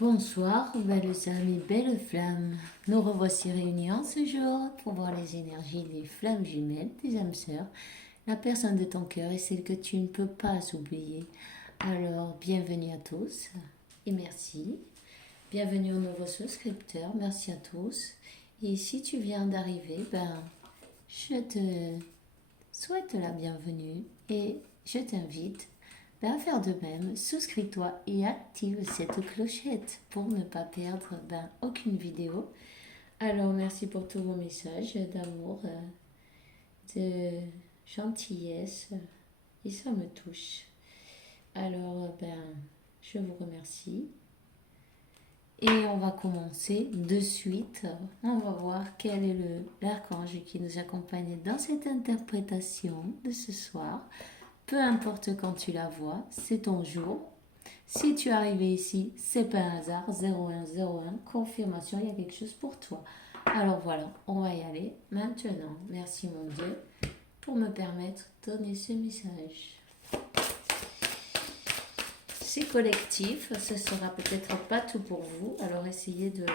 Bonsoir, belles amies, belles flammes. Nous revoici réunis en ce jour pour voir les énergies des flammes jumelles, des âmes sœurs, la personne de ton cœur et celle que tu ne peux pas oublier. Alors, bienvenue à tous et merci. Bienvenue aux nouveaux souscripteurs, merci à tous. Et si tu viens d'arriver, je te souhaite la bienvenue et je t'invite à faire de même. Souscris-toi et active cette clochette pour ne pas perdre aucune vidéo. Alors merci pour tous vos messages d'amour, de gentillesse et ça me touche. Alors je vous remercie. Et on va commencer de suite. On va voir quel est l'archange qui nous accompagne dans cette interprétation de ce soir. Peu importe quand tu la vois, c'est ton jour. Si tu es arrivé ici, c'est pas un hasard. 0101, confirmation, il y a quelque chose pour toi. Alors voilà, on va y aller maintenant. Merci mon Dieu pour me permettre de donner ce message. C'est collectif, ce sera peut-être pas tout pour vous, alors essayez de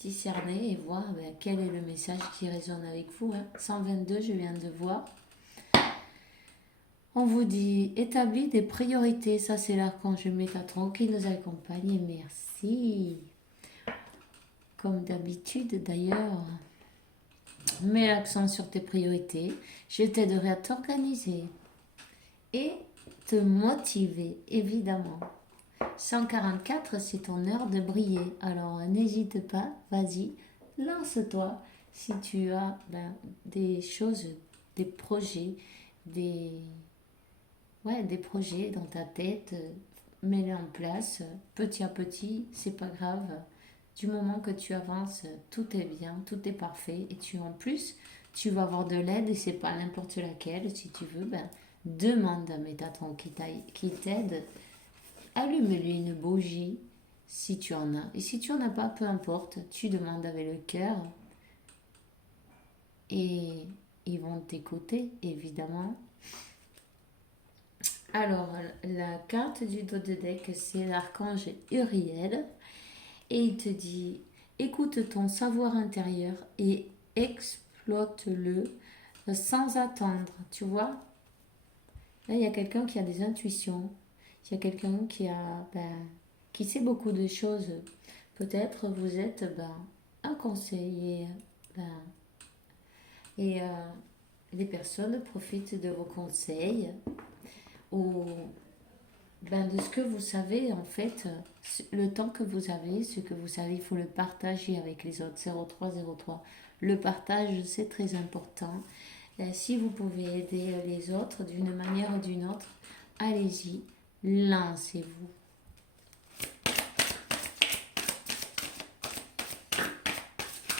discerner et voir quel est le message qui résonne avec vous. 122, je viens de voir. On vous dit, établis des priorités, ça c'est l'archange Métatron qui nous accompagne et merci. Comme d'habitude d'ailleurs, mets l'accent sur tes priorités, je t'aiderai à t'organiser et te motiver, évidemment. 144, c'est ton heure de briller. Alors, n'hésite pas, vas-y, lance-toi. Si tu as des choses, des projets, des projets dans ta tête, mets-les en place. Petit à petit, c'est pas grave. Du moment que tu avances, tout est bien, tout est parfait. Et en plus, tu vas avoir de l'aide et c'est pas n'importe laquelle. Si tu veux, demande à Métatron qui t'aide. Allume-lui une bougie si tu en as. Et si tu en as pas, peu importe, tu demandes avec le cœur. Et ils vont t'écouter, évidemment. Alors, la carte du dos de deck, c'est l'archange Uriel. Et il te dit, écoute ton savoir intérieur et exploite-le sans attendre. Tu vois? Là, il y a quelqu'un qui a des intuitions. Il y a quelqu'un qui sait beaucoup de choses. Peut-être vous êtes un conseiller. Et les personnes profitent de vos conseils ou de ce que vous savez en fait. Le temps que vous avez, ce que vous savez, il faut le partager avec les autres. 0303. Le partage, c'est très important. Si vous pouvez aider les autres d'une manière ou d'une autre, allez-y, lancez-vous.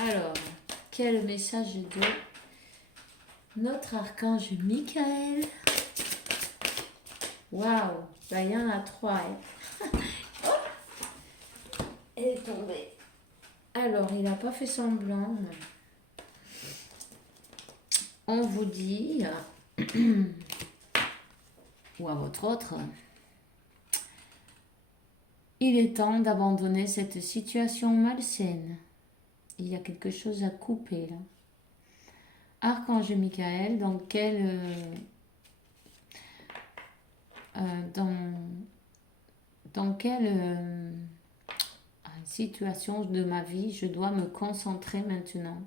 Alors, quel message de notre archange Michael? Waouh, il y en a 3. Elle est tombée. Alors, il n'a pas fait semblant. On vous dit, ou à votre autre, il est temps d'abandonner cette situation malsaine. Il y a quelque chose à couper là. Archange Michael, dans quelle situation de ma vie je dois me concentrer maintenant?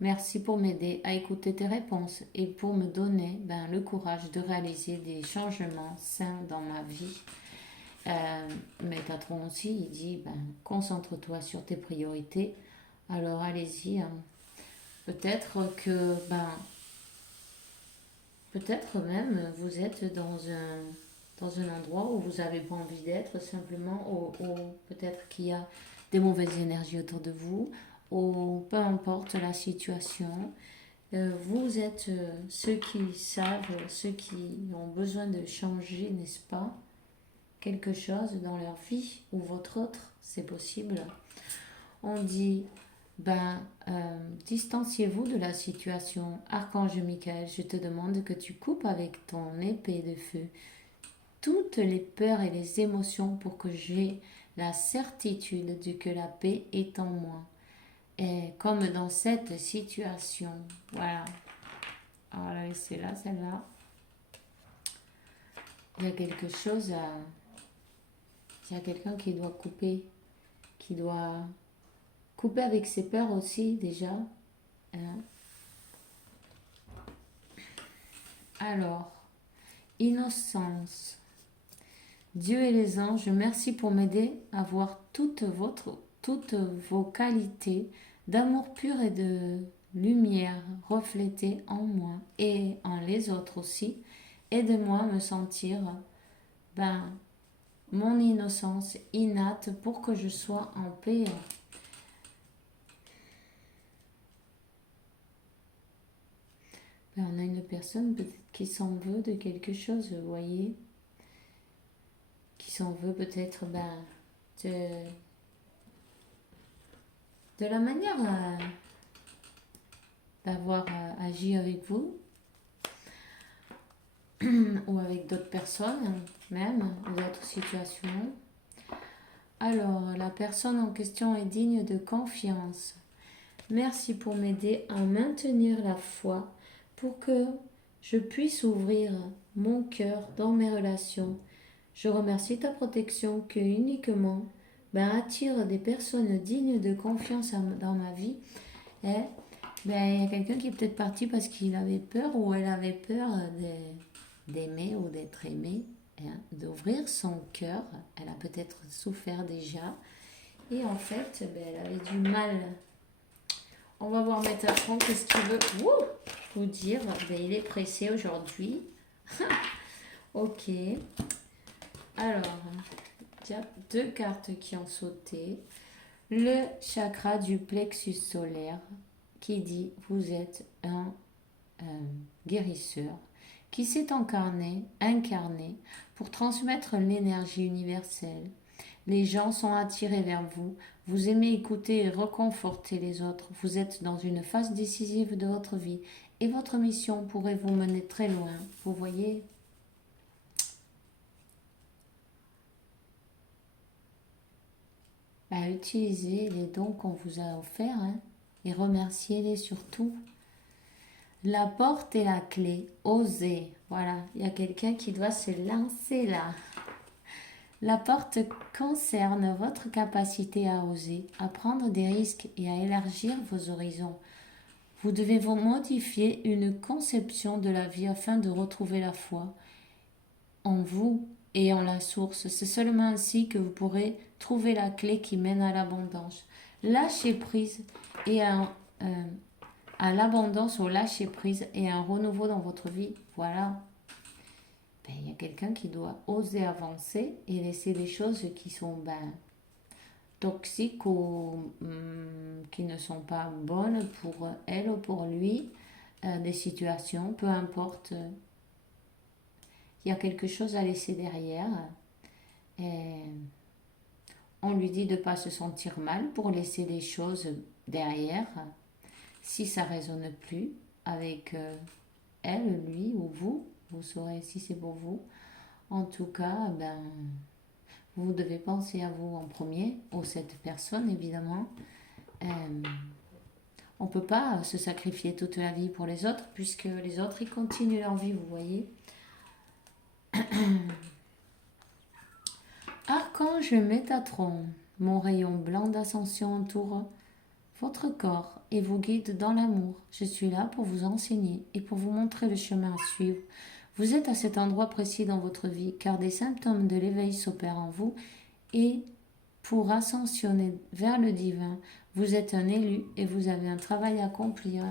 Merci pour m'aider à écouter tes réponses et pour me donner le courage de réaliser des changements sains dans ma vie. Métatron aussi, il dit concentre-toi sur tes priorités. Alors allez-y. Peut-être que peut-être même vous êtes dans un endroit où vous n'avez pas envie d'être, simplement, ou peut-être qu'il y a des mauvaises énergies autour de vous, ou peu importe la situation. Vous êtes ceux qui savent, ceux qui ont besoin de changer, n'est-ce pas, quelque chose dans leur vie, ou votre autre, c'est possible. On dit, distanciez-vous de la situation. Archange Michael, je te demande que tu coupes avec ton épée de feu toutes les peurs et les émotions pour que j'ai la certitude de que la paix est en moi. Et comme dans cette situation, voilà. Alors là, c'est là, celle-là. Il y a quelque chose à... Il y a quelqu'un qui doit couper avec ses peurs aussi, déjà. Hein. Alors, innocence. Dieu et les anges, merci pour m'aider à voir toutes vos qualités d'amour pur et de lumière reflétées en moi et en les autres aussi. Aide-moi à me sentir mon innocence innate pour que je sois en paix. On a une personne peut-être qui s'en veut de quelque chose, vous voyez, qui s'en veut peut-être de la manière d'avoir agi avec vous ou avec d'autres personnes même, ou d'autres situations. Alors, la personne en question est digne de confiance. Merci pour m'aider à maintenir la foi pour que je puisse ouvrir mon cœur dans mes relations. Je remercie ta protection que uniquement attire des personnes dignes de confiance dans ma vie. Et il y a quelqu'un qui est peut-être parti parce qu'il avait peur ou elle avait peur d'aimer ou d'être aimé, d'ouvrir son cœur. Elle a peut-être souffert déjà. Et en fait, elle avait du mal. On va voir Métatron, qu'est-ce qu'il veut vous dire. Il est pressé aujourd'hui. Ok. Alors, il y a 2 cartes qui ont sauté. Le chakra du plexus solaire qui dit vous êtes un guérisseur qui s'est incarné pour transmettre l'énergie universelle. Les gens sont attirés vers vous. Vous aimez écouter et réconforter les autres. Vous êtes dans une phase décisive de votre vie et votre mission pourrait vous mener très loin. Vous voyez ? Utilisez les dons qu'on vous a offerts et remerciez-les surtout. La porte et la clé, osez. Voilà, il y a quelqu'un qui doit se lancer là. La porte concerne votre capacité à oser, à prendre des risques et à élargir vos horizons. Vous devez vous modifier une conception de la vie afin de retrouver la foi en vous et en la source. C'est seulement ainsi que vous pourrez trouver la clé qui mène à l'abondance. Lâchez prise et à l'abondance, au lâcher prise et un renouveau dans votre vie. Voilà. Il y a quelqu'un qui doit oser avancer et laisser des choses qui sont toxiques ou qui ne sont pas bonnes pour elle ou pour lui, des situations, peu importe. Il y a quelque chose à laisser derrière et on lui dit de ne pas se sentir mal pour laisser des choses derrière si ça ne résonne plus avec elle, lui ou vous. Vous saurez si c'est pour vous. En tout cas, vous devez penser à vous en premier, ou cette personne évidemment. On ne peut pas se sacrifier toute la vie pour les autres, puisque les autres, ils continuent leur vie, vous voyez. Archange Métatron, mon rayon blanc d'ascension entoure votre corps et vous guide dans l'amour. Je suis là pour vous enseigner et pour vous montrer le chemin à suivre. Vous êtes à cet endroit précis dans votre vie car des symptômes de l'éveil s'opèrent en vous et pour ascensionner vers le divin, vous êtes un élu et vous avez un travail à accomplir.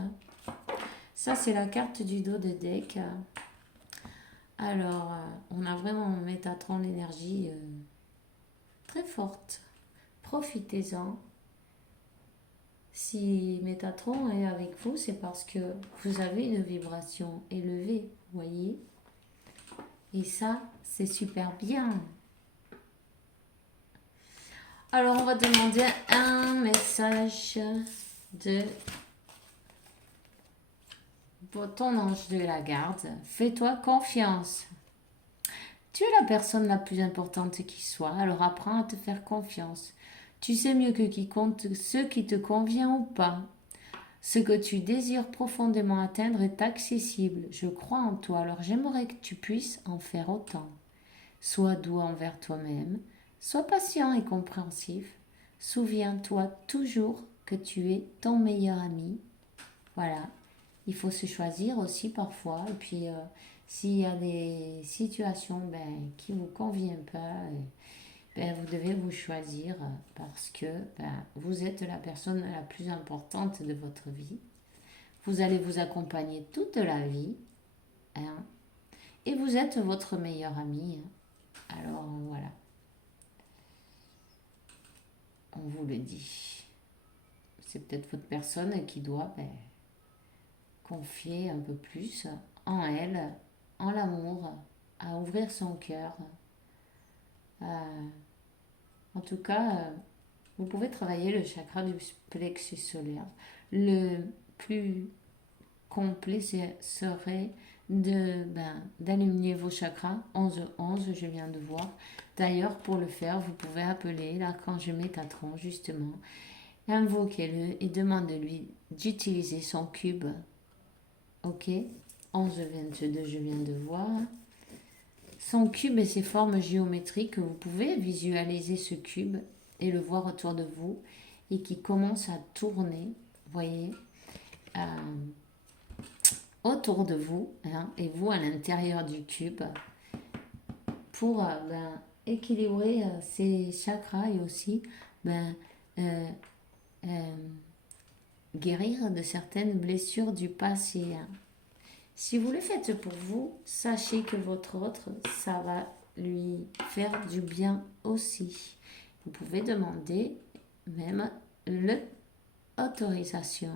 Ça, c'est la carte du dos de deck. Alors, on a vraiment Métatron l'énergie très forte. Profitez-en. Si Métatron est avec vous, c'est parce que vous avez une vibration élevée, voyez. Et ça, c'est super bien. Alors, on va demander un message de ton ange de la garde. Fais-toi confiance. Tu es la personne la plus importante qui soit, alors apprends à te faire confiance. Tu sais mieux que quiconque ce qui te convient ou pas. Ce que tu désires profondément atteindre est accessible. Je crois en toi, alors j'aimerais que tu puisses en faire autant. Sois doux envers toi-même, sois patient et compréhensif. Souviens-toi toujours que tu es ton meilleur ami. Voilà, il faut se choisir aussi parfois. Et puis, s'il y a des situations qui ne vous conviennent pas, vous devez vous choisir parce que vous êtes la personne la plus importante de votre vie. Vous allez vous accompagner toute la vie, hein, et vous êtes votre meilleur ami. Alors voilà, on vous le dit. C'est peut-être votre personne qui doit confier un peu plus en elle, en l'amour, à ouvrir son cœur. En tout cas, vous pouvez travailler le chakra du plexus solaire. Le plus complet serait d'aligner vos chakras 11-11, je viens de voir. D'ailleurs, pour le faire, vous pouvez appeler l'archange Métatron, justement. Invoquez-le et demandez-lui d'utiliser son cube. Ok, 11-22, je viens de voir. Son cube et ses formes géométriques, vous pouvez visualiser ce cube et le voir autour de vous et qui commence à tourner, voyez, autour de vous, hein, et vous à l'intérieur du cube pour équilibrer ces chakras et aussi euh, guérir de certaines blessures du passé. Hein. Si vous le faites pour vous, sachez que votre autre, ça va lui faire du bien aussi. Vous pouvez demander même l'autorisation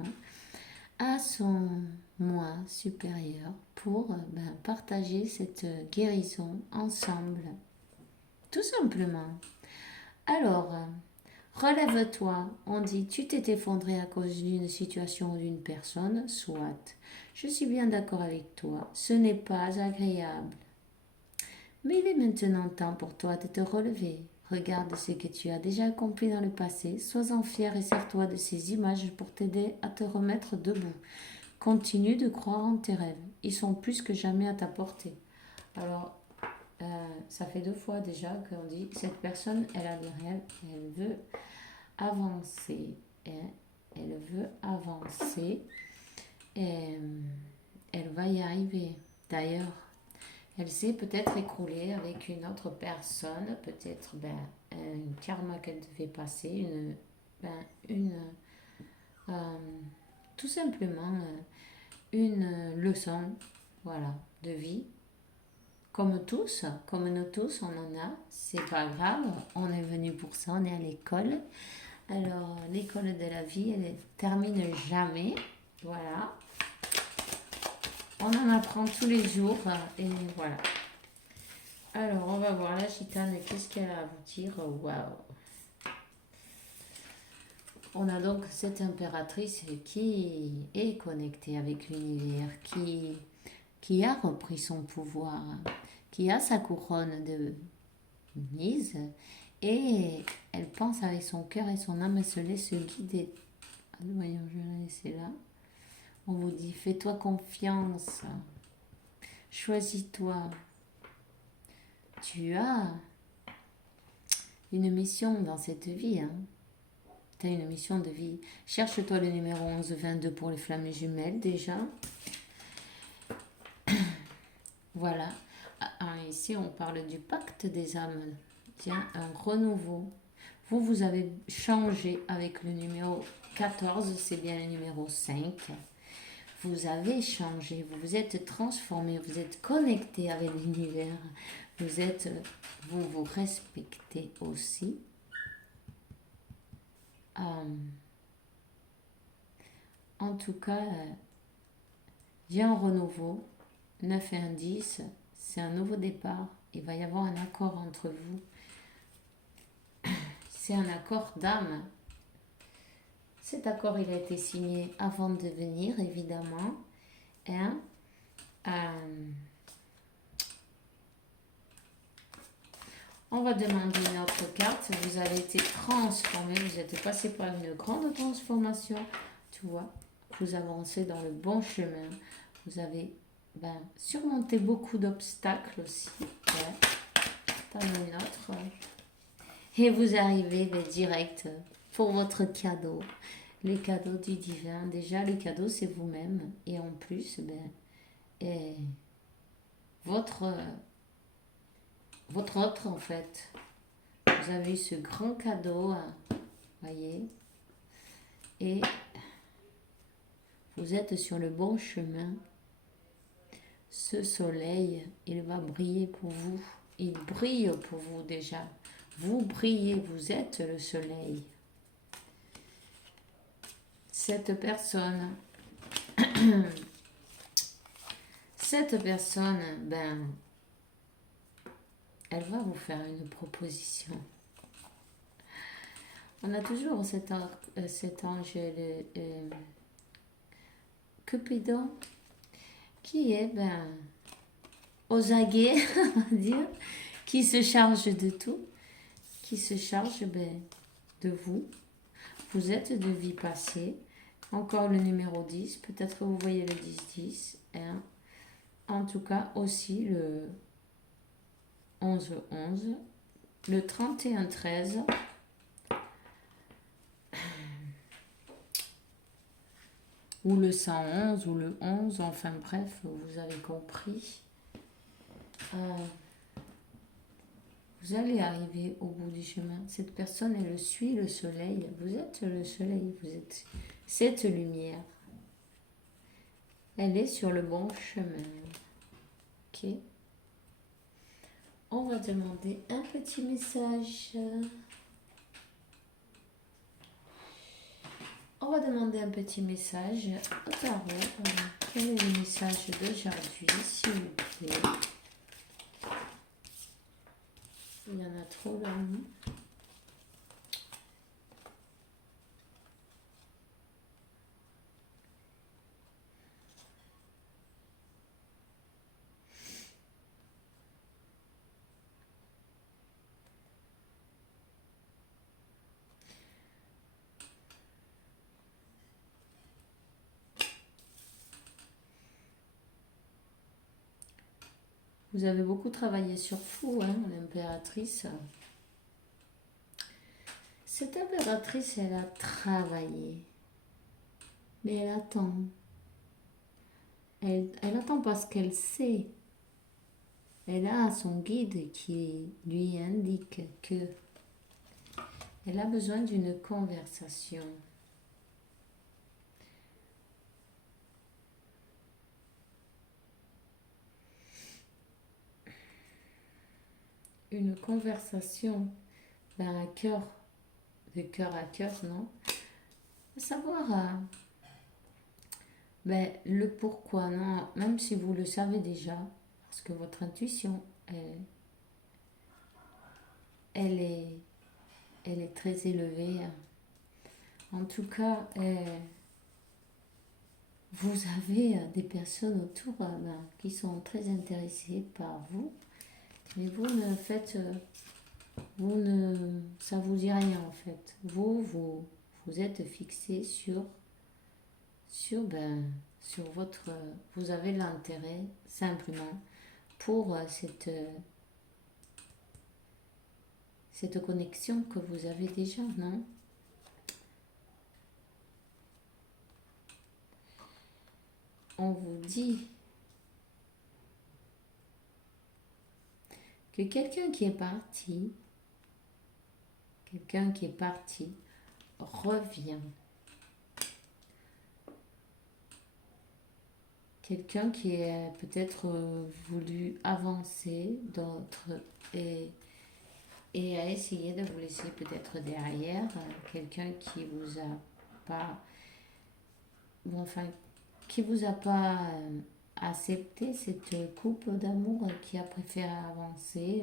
à son moi supérieur pour partager cette guérison ensemble. Tout simplement. Alors, relève-toi, on dit tu t'es effondré à cause d'une situation ou d'une personne, soit. Je suis bien d'accord avec toi, ce n'est pas agréable. Mais il est maintenant temps pour toi de te relever. Regarde ce que tu as déjà accompli dans le passé, sois-en fier et sers-toi de ces images pour t'aider à te remettre debout. Continue de croire en tes rêves, ils sont plus que jamais à ta portée. Alors, ça fait 2 fois déjà qu'on dit cette personne, elle a des rêves, elle veut avancer, elle veut avancer, et elle va y arriver. D'ailleurs, elle s'est peut-être écroulée avec une autre personne, peut-être un karma qu'elle devait passer, tout simplement une leçon, voilà, de vie. Comme tous, comme nous tous, on en a, c'est pas grave, on est venu pour ça, on est à l'école. Alors, l'école de la vie, elle ne termine jamais, voilà. On en apprend tous les jours et voilà. Alors, on va voir la gitane, qu'est-ce qu'elle a à vous dire. Waouh! On a donc cette impératrice qui est connectée avec l'univers, qui a repris son pouvoir, qui a sa couronne de mise et elle pense avec son cœur et son âme, elle se laisse guider. Voyons, je vais la laisser là. On vous dit, fais-toi confiance, choisis-toi. Tu as une mission dans cette vie. Hein. Tu as une mission de vie. Cherche-toi le numéro 11-22 pour les flammes jumelles déjà. Voilà. Ici, on parle du pacte des âmes. Tiens, un renouveau. Vous avez changé avec le numéro 14, c'est bien le numéro 5. Vous avez changé, vous vous êtes transformé, vous êtes connecté avec l'univers, vous vous respectez aussi. En tout cas, il y a un renouveau, 9 et 1, 10, c'est un nouveau départ, il va y avoir un accord entre vous. C'est un accord d'âme. Cet accord, il a été signé avant de venir, évidemment. Hein? On va demander une autre carte. Vous avez été transformé, vous êtes passé par une grande transformation. Tu vois, vous avancez dans le bon chemin. Vous avez surmonté beaucoup d'obstacles aussi. Ouais. T'en as une autre. Et vous arrivez direct pour votre cadeau. Les cadeaux du divin. Déjà, le cadeau, c'est vous-même. Et en plus, votre autre, en fait. Vous avez eu ce grand cadeau, voyez. Et vous êtes sur le bon chemin. Ce soleil, il va briller pour vous. Il brille pour vous déjà. Vous brillez, vous êtes le soleil. Cette personne, elle va vous faire une proposition. On a toujours cet ange Cupidon qui est aux aguets, on va dire, qui se charge de tout, qui se charge de vous. Vous êtes de vie passée. Encore le numéro 10, peut-être que vous voyez le 10-10. Hein. En tout cas, aussi le 11-11, le 31-13. Ou le 111, ou le 11, enfin bref, vous avez compris. Vous allez arriver au bout du chemin. Cette personne, elle suit le soleil. Vous êtes le soleil, vous êtes cette lumière. Elle est sur le bon chemin. Ok. On va demander un petit message. On va demander un petit message au tarot. Quel est le message d'aujourd'hui, s'il vous plaît? Il y en a trop là. Vous avez beaucoup travaillé sur vous, hein, l'impératrice. Cette impératrice, elle a travaillé. Mais elle attend. Elle attend parce qu'elle sait. Elle a son guide qui lui indique que elle a besoin d'une conversation. Une conversation à cœur, de cœur à cœur, non? Savoir le pourquoi, non? Même si vous le savez déjà, parce que votre intuition, elle est très élevée. En tout cas, vous avez des personnes autour qui sont très intéressées par vous, mais vous ne faites, ça vous dit rien en fait. Vous êtes fixé sur votre, vous avez l'intérêt simplement pour cette connexion que vous avez déjà, non? On vous dit que quelqu'un qui est parti revient. Quelqu'un qui a peut-être voulu avancer, d'autres et a essayé de vous laisser peut-être derrière. Quelqu'un qui vous a pas, qui vous a pas accepté cette couple d'amour, qui a préféré avancer.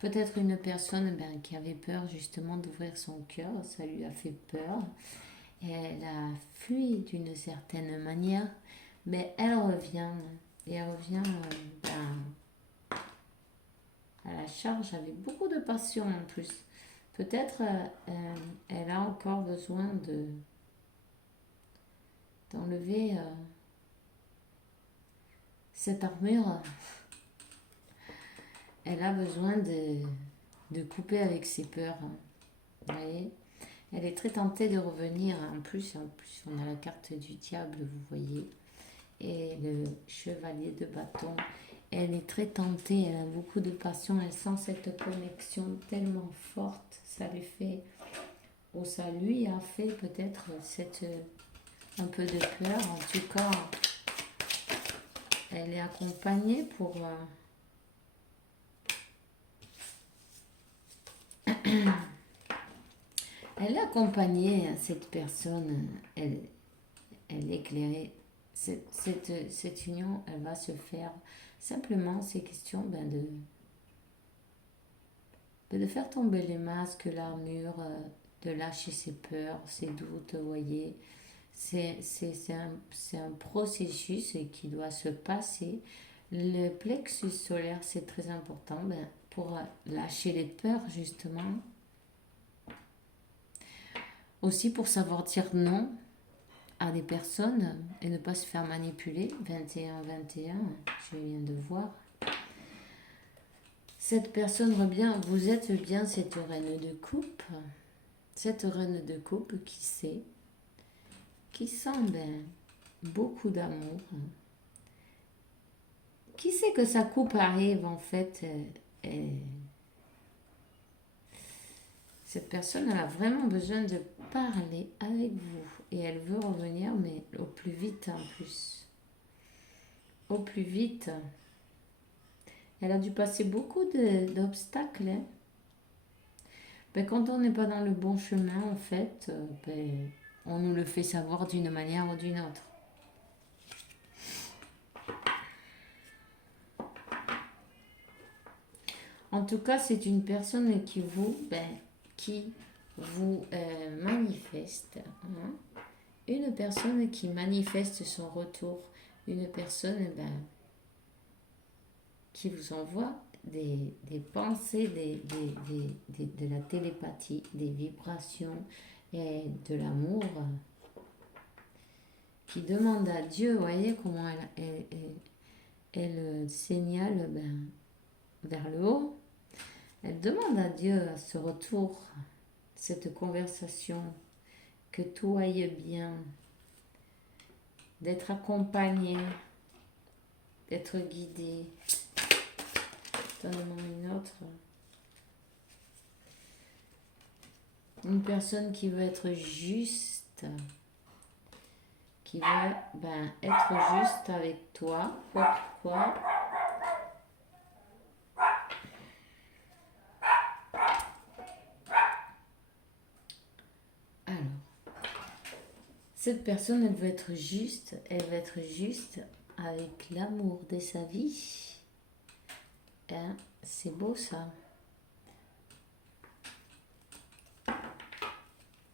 Peut-être une personne qui avait peur justement d'ouvrir son cœur, ça lui a fait peur. Et elle a fui d'une certaine manière, mais elle revient. Et elle revient à la charge avec beaucoup de passion en plus. Peut-être elle a encore besoin d'enlever cette armure. Elle a besoin de couper avec ses peurs. Vous voyez, elle est très tentée de revenir. En plus, on a la carte du diable, vous voyez. Et le chevalier de bâton. Elle est très tentée, elle a beaucoup de passion. Elle sent cette connexion tellement forte. Ça lui fait, ou ça lui a fait peut-être un peu de peur. En tout cas, elle est accompagnée pour... Elle est accompagnée, cette personne, elle est éclairée. Cette union, elle va se faire simplement, c'est question de faire tomber les masques, l'armure, de lâcher ses peurs, ses doutes, vous voyez. C'est un processus qui doit se passer. Le plexus solaire, c'est très important pour lâcher les peurs, justement. Aussi pour savoir dire non à des personnes et ne pas se faire manipuler. 21-21, je viens de voir. Cette personne revient, vous êtes bien cette reine de coupe. Cette reine de coupe qui sait, qui sent beaucoup d'amour, qui sait que sa coupe arrive en fait. Cette personne, elle a vraiment besoin de parler avec vous. Et elle veut revenir, mais au plus vite en plus. Au plus vite. Elle a dû passer beaucoup d'obstacles. Hein. Quand on n'est pas dans le bon chemin, en fait, on nous le fait savoir d'une manière ou d'une autre. En tout cas, c'est une personne qui vous manifeste. Hein. Une personne qui manifeste son retour. Une personne qui vous envoie des pensées, de la télépathie, des vibrations et de l'amour, qui demande à Dieu, vous voyez comment elle signale vers le haut. Elle demande à Dieu ce retour, cette conversation, que tout aille bien, d'être accompagné, d'être guidé. Donne-moi une autre. Une personne qui veut être juste, qui veut être juste avec toi. Pourquoi ? Alors, cette personne, elle veut être juste avec l'amour de sa vie. Hein, c'est beau ça.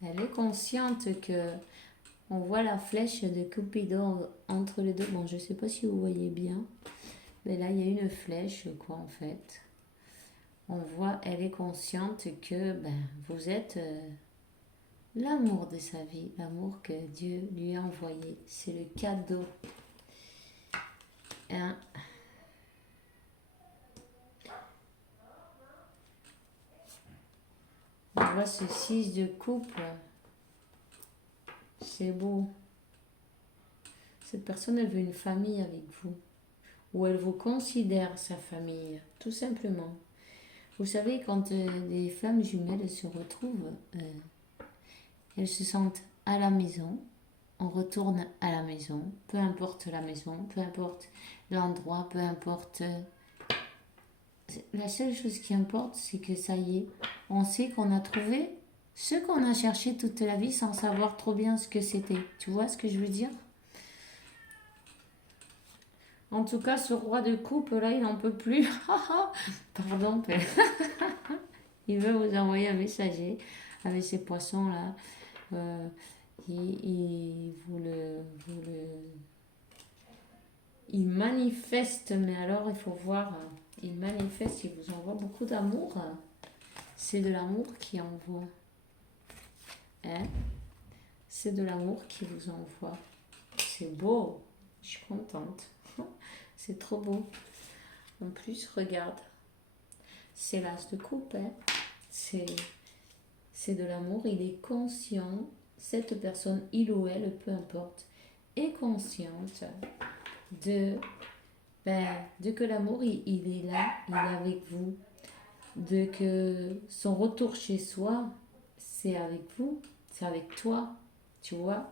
Elle est consciente que on voit la flèche de Cupidon entre les deux. Bon, je ne sais pas si vous voyez bien. Mais là, il y a une flèche, quoi, en fait. On voit, elle est consciente que vous êtes l'amour de sa vie, l'amour que Dieu lui a envoyé. C'est le cadeau. Hein? On voit ce 6 de coupe. C'est beau. Cette personne, elle veut une famille avec vous. Ou elle vous considère sa famille, tout simplement. Vous savez, quand des flammes jumelles se retrouvent, elles se sentent à la maison. On retourne à la maison, peu importe la maison, peu importe l'endroit, peu importe... La seule chose qui importe, c'est que ça y est, on sait qu'on a trouvé ce qu'on a cherché toute la vie sans savoir trop bien ce que c'était. Tu vois ce que je veux dire ? En tout cas, ce roi de coupe, là, il n'en peut plus. Pardon, il veut vous envoyer un messager avec ces poissons-là. Il manifeste, mais alors il faut voir, il manifeste, il vous envoie beaucoup d'amour. C'est de l'amour qui envoie. Hein? C'est de l'amour qui vous envoie. C'est beau. Je suis contente. C'est trop beau. En plus, regarde. C'est l'as de coupe. Hein? C'est de l'amour. Il est conscient. Cette personne, il ou elle, peu importe, est consciente de que l'amour, il est là, il est avec vous. De que son retour chez soi, c'est avec vous, c'est avec toi, tu vois.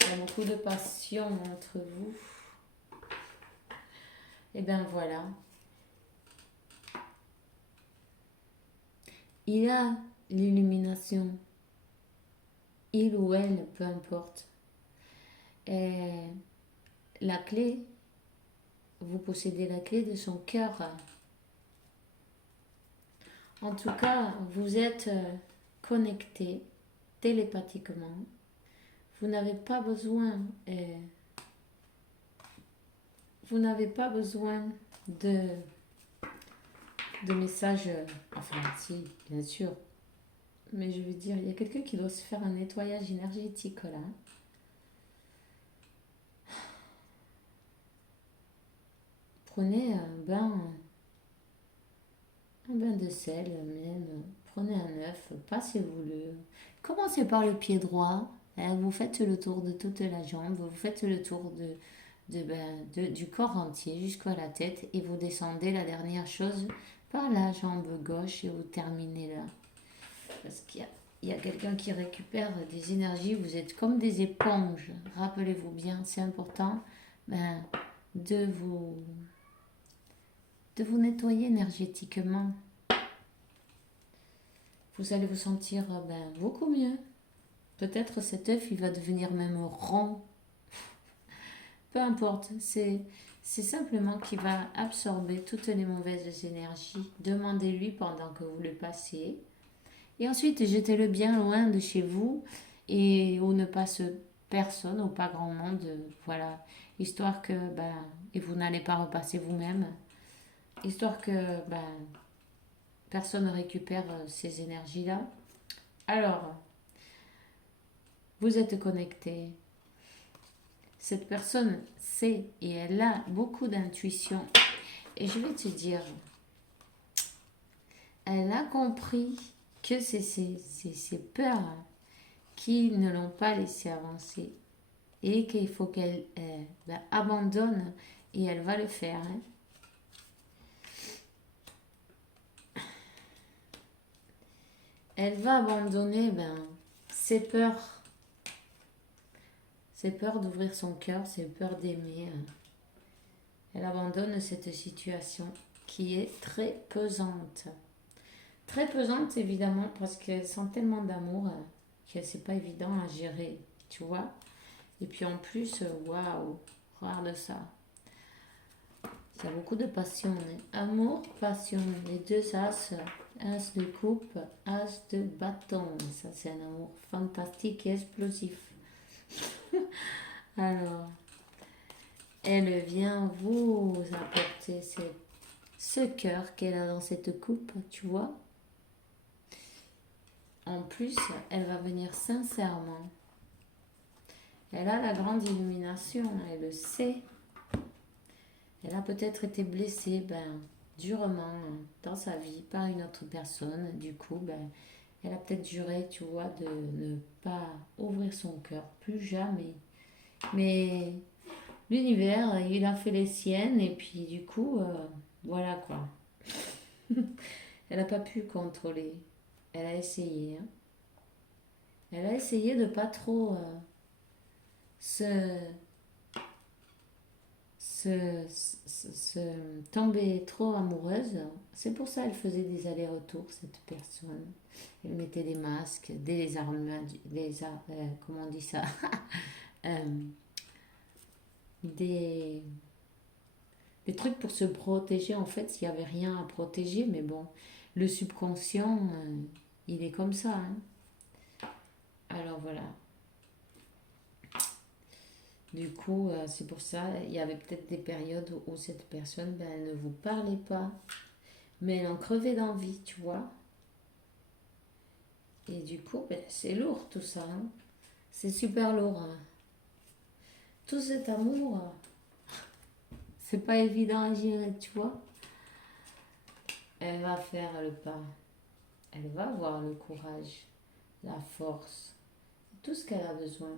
Il y a beaucoup de passion entre vous. Et ben voilà. Il a l'illumination. Il ou elle, peu importe. Et la clé, vous possédez la clé de son cœur. En tout cas, vous êtes connecté télépathiquement. Vous n'avez pas besoin, de messages. Enfin, si, bien sûr. Mais je veux dire, il y a quelqu'un qui doit se faire un nettoyage énergétique là. Prenez un bain de sel même. Prenez un œuf, passez-vous le. Commencez par le pied droit. Hein, vous faites le tour de toute la jambe. Vous faites le tour du corps entier jusqu'à la tête. Et vous descendez la dernière chose par la jambe gauche et vous terminez là. Parce qu'il y a quelqu'un qui récupère des énergies. Vous êtes comme des éponges. Rappelez-vous bien, c'est important de vous nettoyer énergétiquement. Vous allez vous sentir beaucoup mieux. Peut-être cet œuf, il va devenir même rond. Peu importe, c'est simplement qu'il va absorber toutes les mauvaises énergies. Demandez-lui pendant que vous le passez. Et ensuite, jetez-le bien loin de chez vous et où ne passe personne ou pas grand monde. Voilà, histoire que, et vous n'allez pas repasser vous-même. Histoire que, personne ne récupère ces énergies-là. Alors, vous êtes connecté. Cette personne sait et elle a beaucoup d'intuition. Et je vais te dire, elle a compris que c'est ces peurs qui ne l'ont pas laissé avancer. Et qu'il faut qu'elle abandonne et elle va le faire. Hein. Elle va abandonner ses peurs. Ses peurs d'ouvrir son cœur, ses peurs d'aimer. Elle abandonne cette situation qui est très pesante. Très pesante évidemment parce qu'elle sent tellement d'amour que c'est pas évident à gérer, tu vois. Et puis en plus, waouh, regarde ça. Il y a beaucoup de passion. Amour, passion, les deux as. As de coupe, as de bâton. Ça, c'est un amour fantastique et explosif. Alors, elle vient vous apporter ce cœur qu'elle a dans cette coupe, tu vois. En plus, elle va venir sincèrement. Elle a la grande illumination, elle le sait. Elle a peut-être été blessée, durement dans sa vie par une autre personne. Du coup, elle a peut-être juré, tu vois, de ne pas ouvrir son cœur, plus jamais. Mais l'univers, il a fait les siennes et puis du coup, voilà quoi. Elle n'a pas pu contrôler. Elle a essayé. Hein. Elle a essayé de pas trop se tomber trop amoureuse. C'est pour ça qu'elle faisait des allers-retours, cette personne. Elle mettait des masques, des armes, comment on dit ça des trucs pour se protéger. En fait, il n'y avait rien à protéger, mais bon, le subconscient, il est comme ça. Hein. Alors voilà. Du coup, c'est pour ça, il y avait peut-être des périodes où cette personne, ben, elle ne vous parlait pas, mais elle en crevait d'envie, tu vois. Et du coup, ben, c'est lourd tout ça, hein. C'est super lourd, hein. Tout cet amour, c'est pas évident à gérer, tu vois. Elle va faire le pas. Elle va avoir le courage, la force, tout ce qu'elle a besoin.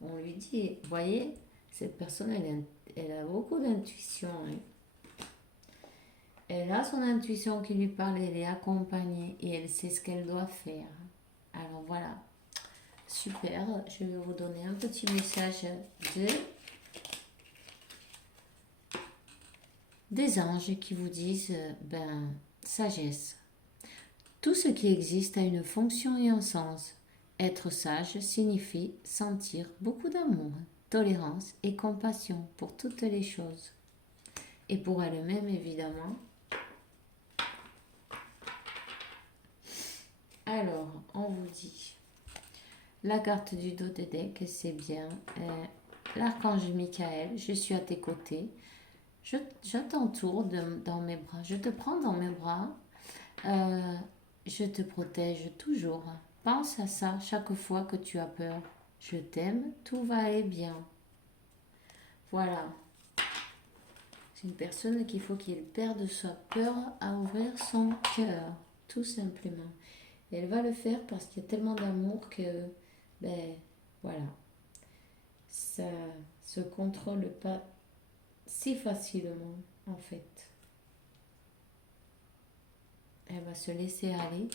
On lui dit, vous voyez, cette personne, elle a beaucoup d'intuition, hein. Elle a son intuition qui lui parle, elle est accompagnée et elle sait ce qu'elle doit faire. Alors voilà, super. Je vais vous donner un petit message de des anges qui vous disent, ben, sagesse. Tout ce qui existe a une fonction et un sens. Être sage signifie sentir beaucoup d'amour, tolérance et compassion pour toutes les choses. Et pour elle-même, évidemment. Alors, on vous dit, la carte du dos des decks, c'est bien. L'archange Michael, je suis à tes côtés. Je t'entoure dans mes bras. Je te prends dans mes bras. Euh, je te protège toujours. Pense à ça chaque fois que tu as peur. Je t'aime, tout va aller bien. Voilà. C'est une personne qu'il faut qu'il perde sa peur à ouvrir son cœur, tout simplement. Et elle va le faire parce qu'il y a tellement d'amour que, ben, voilà, ça se contrôle pas si facilement, en fait. Elle va se laisser aller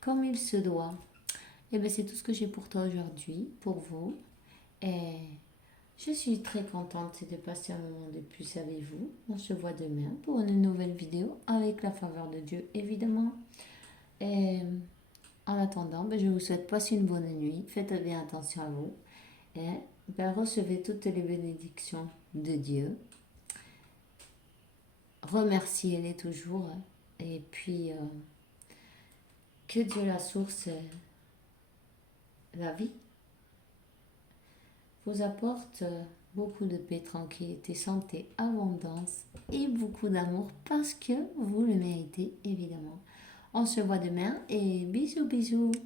comme il se doit. Et bien, c'est tout ce que j'ai pour toi aujourd'hui, pour vous. Et je suis très contente de passer un moment de plus avec vous. On se voit demain pour une nouvelle vidéo avec la faveur de Dieu, évidemment. Et en attendant, ben, je vous souhaite passer une bonne nuit. Faites bien attention à vous. Et ben, recevez toutes les bénédictions de Dieu. Remerciez-les toujours. Et puis, que Dieu la source, la vie, vous apporte beaucoup de paix, tranquillité, santé, abondance et beaucoup d'amour parce que vous le méritez, évidemment. On se voit demain et bisous bisous.